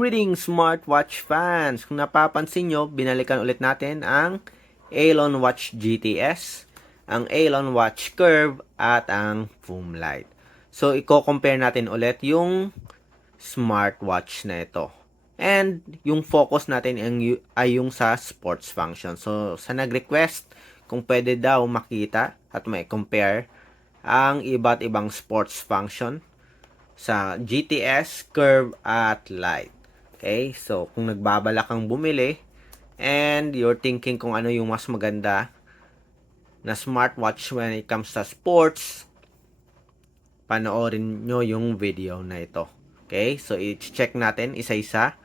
Greetings smartwatch fans! Kung napapansin nyo, binalikan ulit natin ang Alon Watch GTS, ang Alon Watch Curve, at ang Foomlight. So, i-compare natin ulit yung smartwatch na ito. And yung focus natin ay yung sa sports function. So, sa nag-request, kung pwede daw makita at may compare ang iba't ibang sports function sa GTS, Curve, at Lite. Okay? So, kung nagbabala kang bumili and you're thinking kung ano yung mas maganda na smartwatch when it comes to sports, panoorin nyo yung video na ito. Okay? So, i-check natin isa-isa.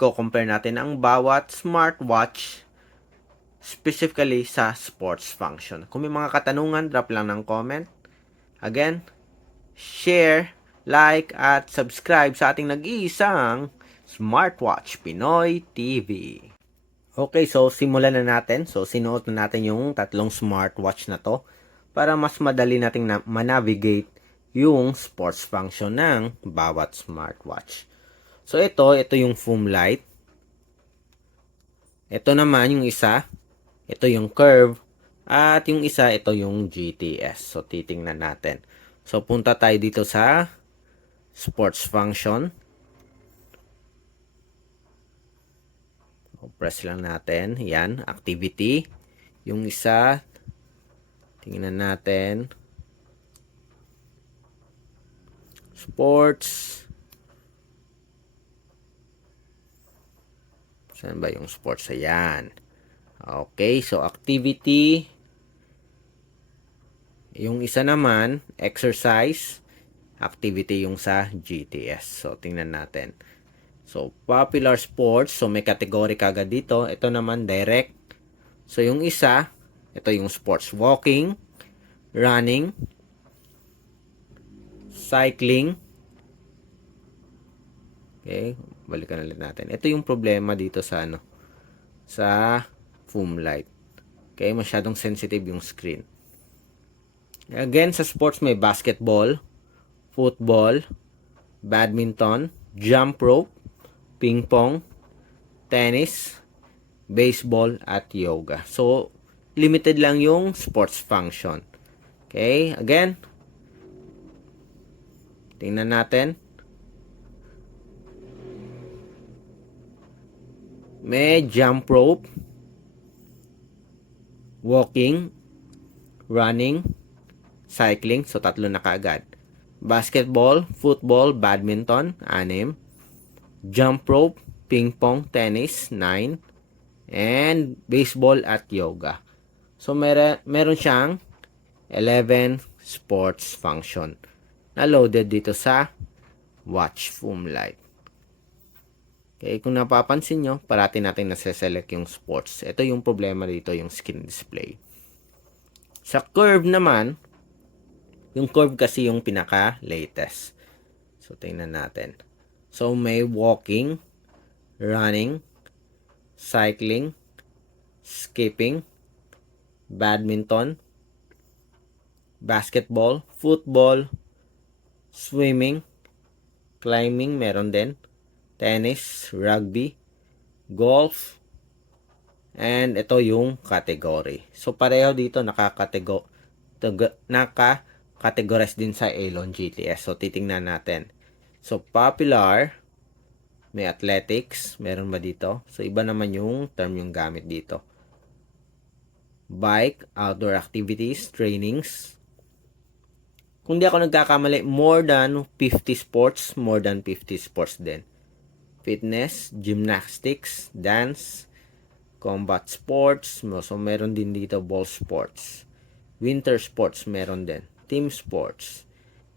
Ko-compare natin ang bawat smartwatch specifically sa sports function. Kung may mga katanungan, drop lang ng comment. Again, share, like, at subscribe sa ating nag-iisang Smartwatch Pinoy TV. Okay, so simulan na natin. So, sinuot na natin yung tatlong smartwatch na to para mas madali nating ma-navigate yung sports function ng bawat smartwatch. So, ito yung Foomlight. Ito naman yung isa. Ito yung Curve. At yung isa, ito yung GTS. So, titingnan natin. So, punta tayo dito sa sports function. Press lang natin. Yan, activity. Yung isa, tingnan natin. Sports. Saan ba yung sports? Ayan. Okay, so activity. Yung isa naman, exercise. Activity yung sa GTS. So, tingnan natin. So, popular sports. So, may category kagad dito. Ito naman, direct. So, yung isa, ito yung sports. Walking, running, cycling. Okay, balikan ulit natin. Ito yung problema dito sa sa Foomlight. Okay, masyadong sensitive yung screen. Again, sa sports may basketball, football, badminton, jump rope, ping pong, tennis, baseball, at yoga. So, limited lang yung sports function. Okay, again, tingnan natin. May jump rope, walking, running, cycling. So, tatlo na kaagad. Basketball, football, badminton, 6. Jump rope, ping pong, tennis, 9. And baseball at yoga. So, meron siyang 11 sports function na loaded dito sa Watch Foomlight. Okay, kung napapansin nyo, parati natin nasa-select yung sports. Ito yung problema dito, yung screen display. Sa Curve naman, yung Curve kasi yung pinaka-latest. So, tingnan natin. So, may walking, running, cycling, skipping, badminton, basketball, football, swimming, climbing, meron din, tennis, rugby, golf, and ito yung category. So, pareho dito naka-categorize din sa Alon GTS. So, titingnan natin. So, popular, may athletics, meron ba dito? So, iba naman yung term yung gamit dito. Bike, outdoor activities, trainings. Kung di ako nagkakamali, more than 50 sports din. Fitness, gymnastics, dance, combat sports. So, meron din dito ball sports. Winter sports, meron din. Team sports,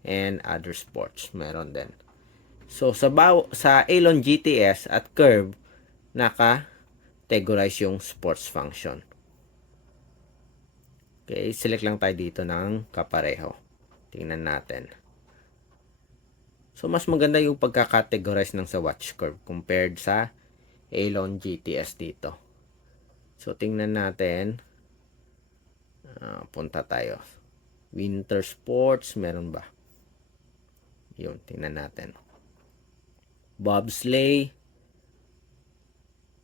and other sports, meron din. So, sa Alon GTS at Curve, naka-categorize yung sports function. Okay, select lang tayo dito ng kapareho. Tingnan natin. So, mas maganda yung pagka-categorize ng sa Watch Curve compared sa Alon GTS dito. So, tingnan natin. Punta tayo. Winter sports, meron ba? Yun, tingnan natin. Bobsleigh,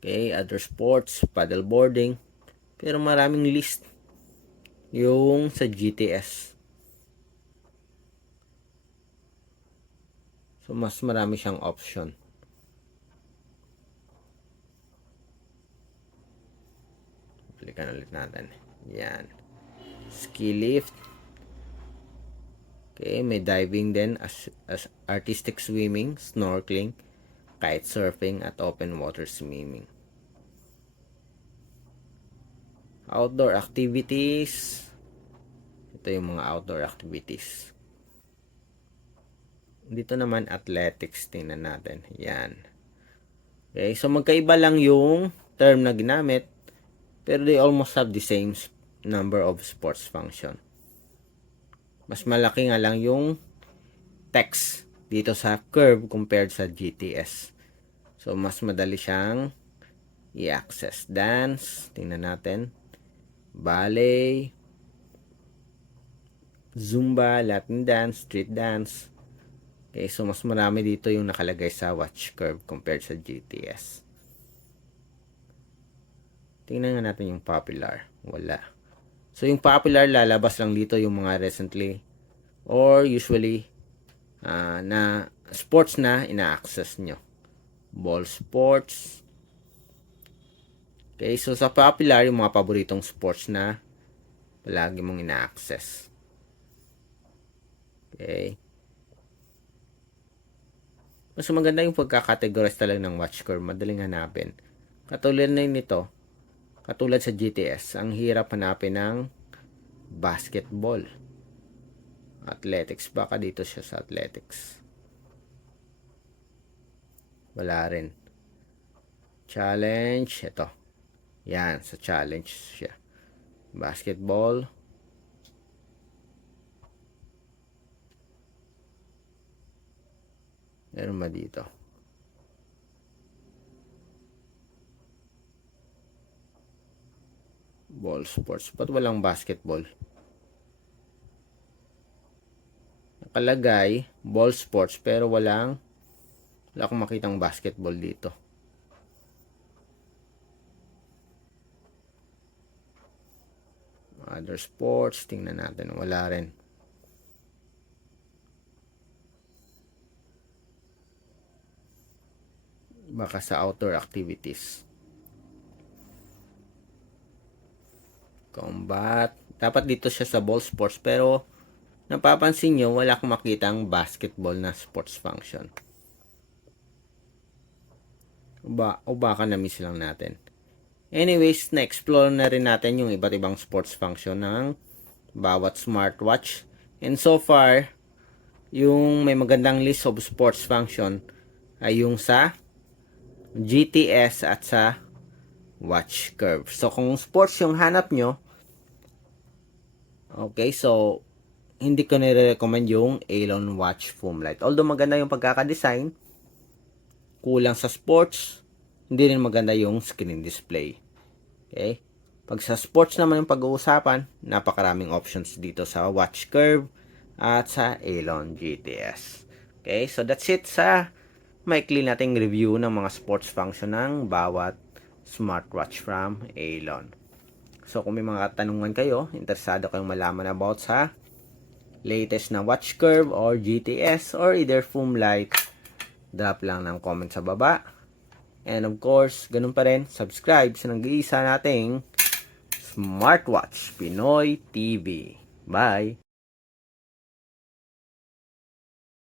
Okay, other sports, paddleboarding. Pero maraming list yung sa GTS. So, mas marami siyang option. Balikan ulit natin. Yan. Ski lift. Okay, may diving din as artistic swimming, snorkeling, kite surfing, at open water swimming. Outdoor activities. Ito yung mga outdoor activities. Dito naman athletics, tingnan natin. Yan. Okay, so magkaiba lang yung term na ginamit, pero they almost have the same number of sports function. Mas malaki nga lang yung text dito sa curve compared sa GTS. So, mas madali siyang i-access. Dance, tingnan natin. Ballet, Zumba, Latin dance, street dance. Okay, so mas marami dito yung nakalagay sa watch curve compared sa GTS. Tingnan nga natin yung popular. Wala. So, yung popular, lalabas lang dito yung mga recently or usually na sports na ina-access nyo. Ball sports. Okay, so sa popular, yung mga paboritong sports na palagi mong ina-access. Okay. Mas maganda yung pagkakategorize talaga ng watch curve. Madaling hanapin. Katulad na nito. Katulad sa GTS, ang hirap hanapin ng basketball. Athletics, baka dito siya sa athletics. Wala rin. Challenge, ito. Yan, sa challenge siya. Basketball. Meron ba dito? Ball sports. Ba't walang basketball? Nakalagay, ball sports, pero wala akong makitang basketball dito. Other sports, tingnan natin. Wala rin. Baka sa outdoor activities. Combat. Dapat dito siya sa ball sports, pero napapansin nyo, wala akong makitang basketball na sports function. O baka na-miss lang natin. Anyways, na-explore na rin natin yung iba't ibang sports function ng bawat smartwatch. And so far, yung may magandang list of sports function ay yung sa GTS at sa watch curve. So, kung sports yung hanap nyo, okay, so hindi ko nire-recommend yung Alon Watch Foam Light. Although maganda yung pagkaka-design, kulang sa sports, hindi rin maganda yung screen display. Okay? Pag sa sports naman yung pag-uusapan, napakaraming options dito sa watch curve at sa Alon GTS. Okay? So that's it sa maikli nating review ng mga sports function ng bawat smartwatch from Alon. So kung may mga katanungan kayo, interesado kayong malaman about sa latest na watch curve or GTS or either foam light, drop lang ng comment sa baba. And of course, ganun pa rin, subscribe sa nag-iisa nating Smartwatch Pinoy TV. Bye!